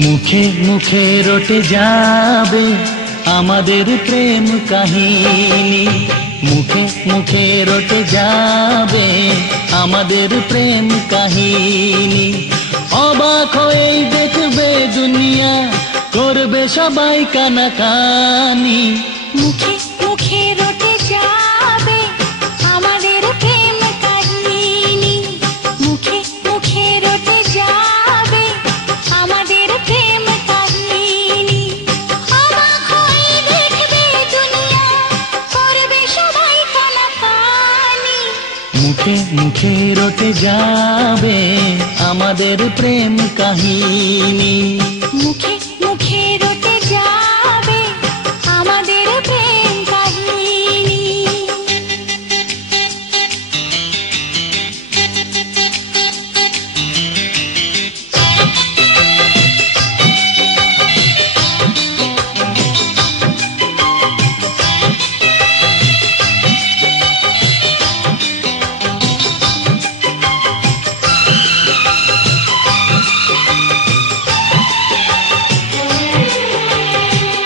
মুখে মুখে রটে যাবে আমাদের প্রেম কাহিনী, মুখে মুখে রটে যাবে আমাদের প্রেম কাহিনী। অবাক হয়েই দেখবে দুনিয়া, করবে সবাই কানাকানি। মুখে মুখে রটে যাবে আমাদের প্রেম কাহিনী, মুখে মুখে রটে যাবে আমাদের প্রেম কাহিনী। অবাক হয়ে দেখবে দুনিয়া, করবে সবাই কানাকানি। মুখে মুখে রটে যাবে আমাদের প্রেম কাহিনী, মুখে মুখে রটে যাবে আমাদের প্রেম কাহিনী।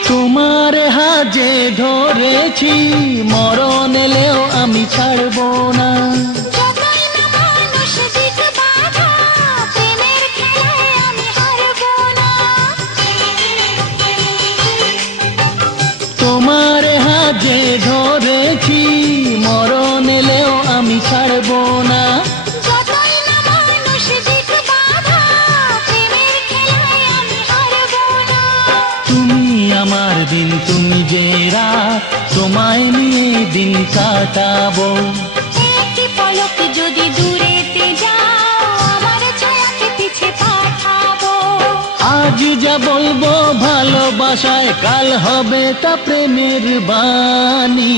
তোমার হাজে ধরেছি, মরণ এলেও আমি ছাড়বো না। যতই না মানুষ দিক বাধা, প্রেমের খেলায় আমি হারবো না। তোমার হাজে ধরেছি, মরণ এলেও আমি ছাড়বো না। যতই না মানুষ দিক বাধা, প্রেমের খেলায় আমি হারবো না। তুমি আমার দিন, তুমি যে রাত, তোমায় নিয়ে দিন কাটাবো। একটি পলক যদি দূরেতে যাও, আমার ছায়াকে পিছে পাঠাবো। আজ যা বলবো ভালোবাসায়, কাল হবে তা প্রেমের বাণী।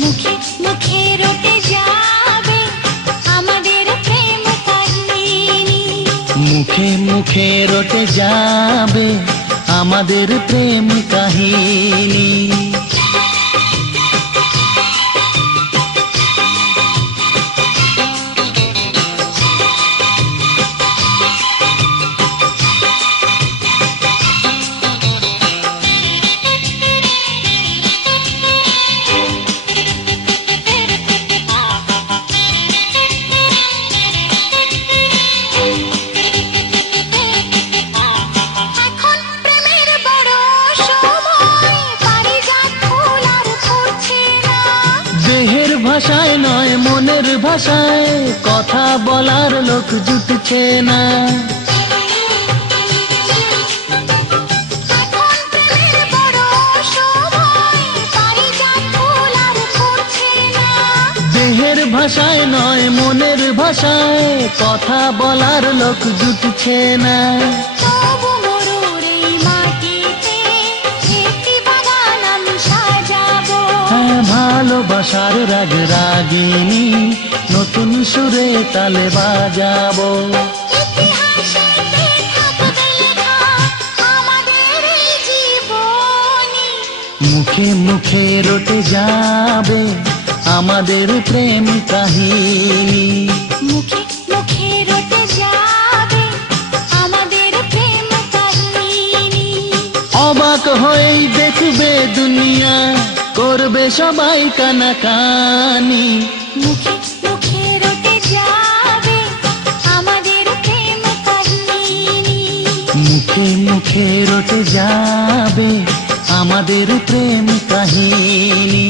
মুখে মুখে রটে যাবে আমাদের প্রেম কাহিনী, মুখে মুখে রটে যাবে আমাদের প্রেম কাহিনী। এখন প্রেমের বড় সময়, পারিজাত ফুল আর ফুটছে না। দেহের ভাষায় নয় মনের ভাষায়, কথা বলার লোক জুটছে না। এখন প্রেমের বড় সময়, পারিজাত ফুল আর ফুটছে না। দেহের ভাষায় নয় মনের ভাষায়, কথা বলার লোক জুটছে না। তবু মরুর এই মাটিতে একটি বাগান আমি সাজাবো। হ্যাঁ, ভালোবাসার রাগ রাগিনী, নতুন সুরে তালে বাজাবো। ইতিহাসেতে থাকবে লেখা আমাদের এই জীবনী। মুখে মুখে রটে যাবে আমাদের প্রেম কাহিনী, মুখে মুখে রটে যাবে আমাদের প্রেম কাহিনী। অবাক হয়েই দেখবে দুনিয়া, করবে সবাই কানাকানি। মুখে মুখে রটে যাবে আমাদের প্রেম কাহিনী, মুখে মুখে রটে যাবে আমাদের প্রেম কাহিনী।